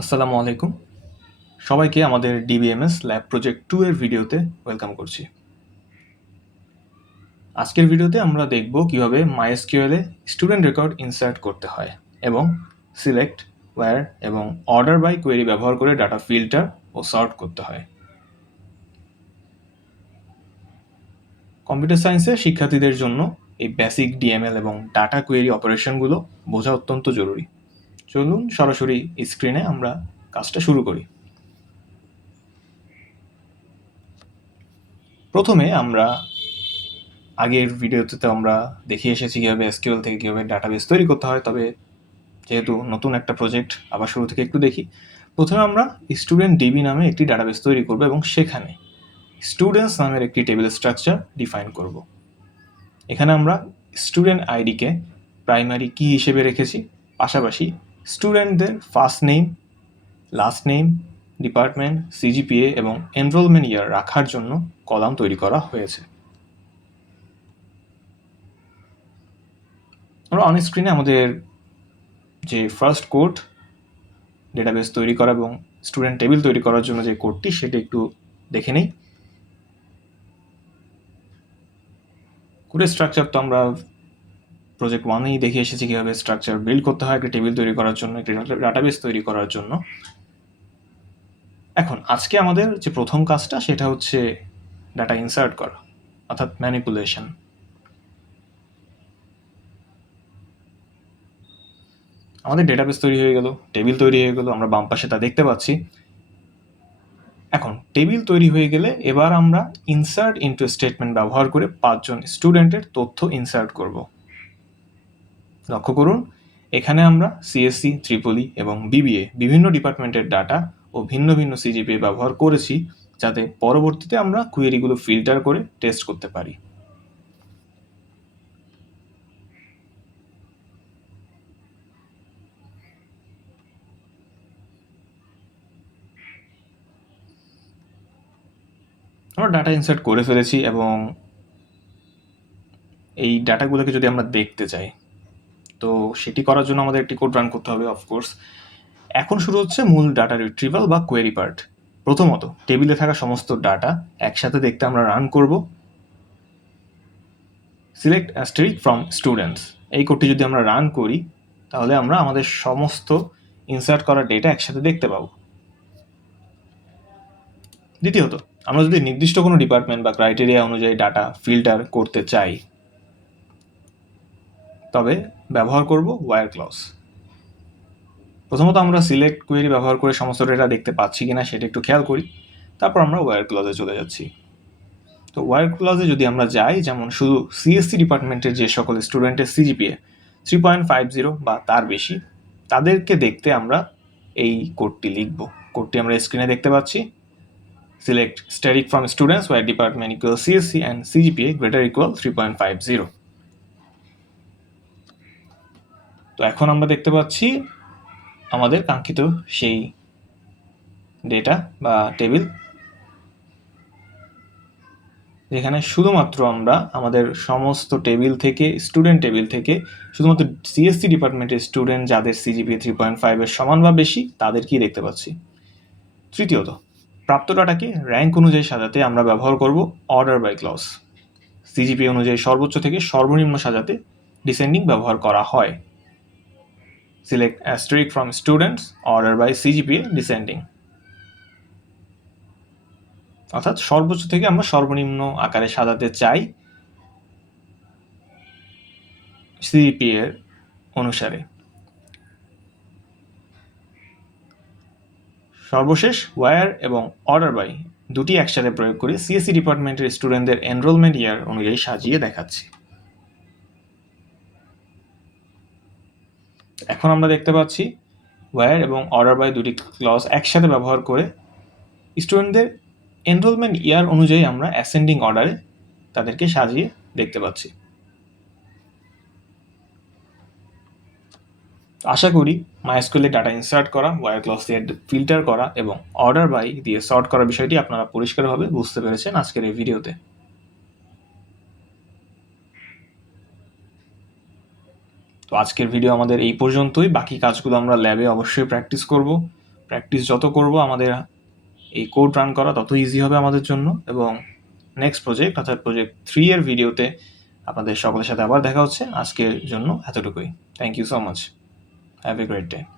আসসালামু আলাইকুম। সবাইকে আমাদের ডিবিএমএস ল্যাব প্রজেক্ট 2 এর ভিডিওতে ওয়েলকাম করছি। আজকের ভিডিওতে আমরা দেখব কিভাবে MySQL a student record insert করতে হয় এবং সিলেক্ট, ওয়্যার এবং অর্ডার বাই কোয়েরি ব্যবহার করে ডাটা ফিল্টার ও সর্ট করতে হয়। কম্পিউটার সায়েন্সের শিক্ষার্থীদের জন্য এই বেসিক ডিএমএল এবং ডাটা কোয়েরি অপারেশনগুলো বোঝা অত্যন্ত জরুরি। চলুন সরাসরি স্ক্রিনে আমরা কাজটা শুরু করি। প্রথমে আমরা আগের ভিডিওতে তো আমরা দেখিয়ে এসেছি কীভাবে এসকিউএল থেকে কীভাবে ডাটাবেস তৈরি করতে হয়, তবে যেহেতু নতুন একটা প্রজেক্ট আবার শুরু থেকে একটু দেখি। প্রথমে আমরা স্টুডেন্ট ডিবি নামে একটি ডাটাবেস তৈরি করব এবং সেখানে স্টুডেন্টস নামের একটি টেবিল স্ট্রাকচার ডিফাইন করব। এখানে আমরা স্টুডেন্ট আইডিকে প্রাইমারি কি হিসেবে রেখেছি, পাশাপাশি স্টুডেন্টদের first name, last name, department, CGPA এবং এনরোলমেন্ট ইয়ার রাখার জন্য কলাম তৈরি করা হয়েছে। আমরা অন স্ক্রিনে আমাদের যে ফার্স্ট কোড ডেটাবেস তৈরি করা এবং স্টুডেন্ট টেবিল তৈরি করার জন্য যে কোডটি সেটা একটু দেখে নেই। কোডের স্ট্রাকচার তো আমরা প্রজেক্ট 1-এই দেখে এসেছি কীভাবে স্ট্রাকচার বিল্ড করতে হয় একটি টেবিল তৈরি করার জন্য, একটি ডাটাবেস তৈরি করার জন্য। এখন আজকে আমাদের যে প্রথম কাজটা সেটা হচ্ছে ডাটা ইনসার্ট করা, অর্থাৎ ম্যানিপুলেশন। আমাদের ডেটাবেস তৈরি হয়ে গেল, টেবিল তৈরি হয়ে গেল, আমরা বাম পাশে তা দেখতে পাচ্ছি। এখন টেবিল তৈরি হয়ে গেলে এবার আমরা ইনসার্ট ইনটু স্টেটমেন্ট ব্যবহার করে 5 জন স্টুডেন্টের তথ্য ইনসার্ট করব। লক্ষ্য করুন, এখানে আমরা সিএসসি, ত্রিপলি এবং বিবিএ বিভিন্ন ডিপার্টমেন্টের ডাটা ও ভিন্ন ভিন্ন সিজিপিএ ব্যবহার করেছি, যাতে পরবর্তীতে আমরা কুয়েরিগুলো ফিল্টার করে টেস্ট করতে পারি। আমরা ডাটা ইনসার্ট করে ফেলেছি এবং এই ডাটাগুলোকে যদি আমরা দেখতে চাই, তো সেটি করার জন্য আমাদের একটি কোড রান করতে হবে অফকোর্স। এখন শুরু হচ্ছে মূল ডাটা রিট্রিভাল বা কোয়েরি পার্ট। প্রথমত টেবিলে থাকা সমস্ত ডাটা একসাথে দেখতে আমরা রান করব সিলেক্ট অ্যাস্টেরিক ফ্রম স্টুডেন্টস। এই কোডটি যদি আমরা রান করি তাহলে আমরা আমাদের সমস্ত ইনসার্ট করা ডেটা একসাথে দেখতে পাবো। দ্বিতীয়ত, আমরা যদি নির্দিষ্ট কোনো ডিপার্টমেন্ট বা ক্রাইটেরিয়া অনুযায়ী ডাটা ফিল্টার করতে চাই তবে ব্যবহার করব ওয়্যার ক্লজ। প্রথমত আমরা সিলেক্ট কোয়েরি ব্যবহার করে সমস্ত ডেটা দেখতে পাচ্ছি কিনা সেটা একটু খেয়াল করি, তারপর আমরা ওয়্যার ক্লজে চলে যাচ্ছি। তো ওয়্যার ক্লজে যদি আমরা যাই, যেমন শুধু সিএসসি ডিপার্টমেন্টের যে সকল স্টুডেন্টের সিজিপিএ 3.50 বা তার বেশি, তাদেরকে দেখতে আমরা এই কোডটি লিখব। কোডটি আমরা স্ক্রিনে দেখতে পাচ্ছি। Select static from students where department equal CSC and CGPA greater equal 3.50। তো এখন আমরা দেখতে পাচ্ছি আমাদের কাঙ্ক্ষিত সেই ডেটা বা টেবিল, যেখানে শুধুমাত্র আমরা আমাদের সমস্ত টেবিল থেকে, স্টুডেন্ট টেবিল থেকে শুধুমাত্র সিএসসি ডিপার্টমেন্টের স্টুডেন্ট যাদের সিজিপিএ 3.5-এর সমান বা বেশি তাদেরকেই দেখতে পাচ্ছি। তৃতীয়ত, প্রাপ্ত ডাটাকে র্যাঙ্ক অনুযায়ী সাজাতে আমরা ব্যবহার করব অর্ডার বাই ক্লজ। সিজিপিএ অনুযায়ী সর্বোচ্চ থেকে সর্বনিম্ন সাজাতে ডিসেন্ডিং ব্যবহার করা হয়। Select asterisk from students, order by CGPA descending. অর্থাৎ সর্বোচ্চ থেকে আমরা সর্বনিম্ন আকারে সাজাতে চাই সিজিপিএ অনুসারে। সর্বশেষ ওয়্যার এবং অর্ডার বাই দুটি একসাথে প্রয়োগ করে সিএসসি ডিপার্টমেন্টের স্টুডেন্টদের এনরোলমেন্ট ইয়ার অনুযায়ী সাজিয়ে দেখাচ্ছি। এখন আমরা দেখতে পাচ্ছি ওয়্যার এবং অর্ডার বাই দুটি ক্লজ একসাথে ব্যবহার করে স্টুডেন্টদের এনরোলমেন্ট ইয়ার অনুযায়ী আমরা অ্যাসেন্ডিং অর্ডারে তাদেরকে সাজিয়ে দেখতে পাচ্ছি। আশা করি মাইস্কুলে ডাটা ইনসার্ট করা, ওয়্যার ক্লজ দিয়ে ফিল্টার করা এবং অর্ডার বাই দিয়ে সর্ট করার বিষয়টি আপনারা পরিষ্কারভাবে বুঝতে পেরেছেন আজকের এই ভিডিওতে। তো আজকের ভিডিও আমাদের এই পর্যন্তই। বাকি কাজগুলো আমরা ল্যাবে অবশ্যই প্র্যাকটিস করব। প্র্যাকটিস যত করব আমাদের এই কোড রান করা তত ইজি হবে আমাদের জন্য। এবং নেক্সট প্রজেক্ট অর্থাৎ প্রজেক্ট 3 এর ভিডিওতে আপনাদের সকলের সাথে আবার দেখা হচ্ছে। আজকের জন্য এতটুকুই। Thank you so much. Have a great day.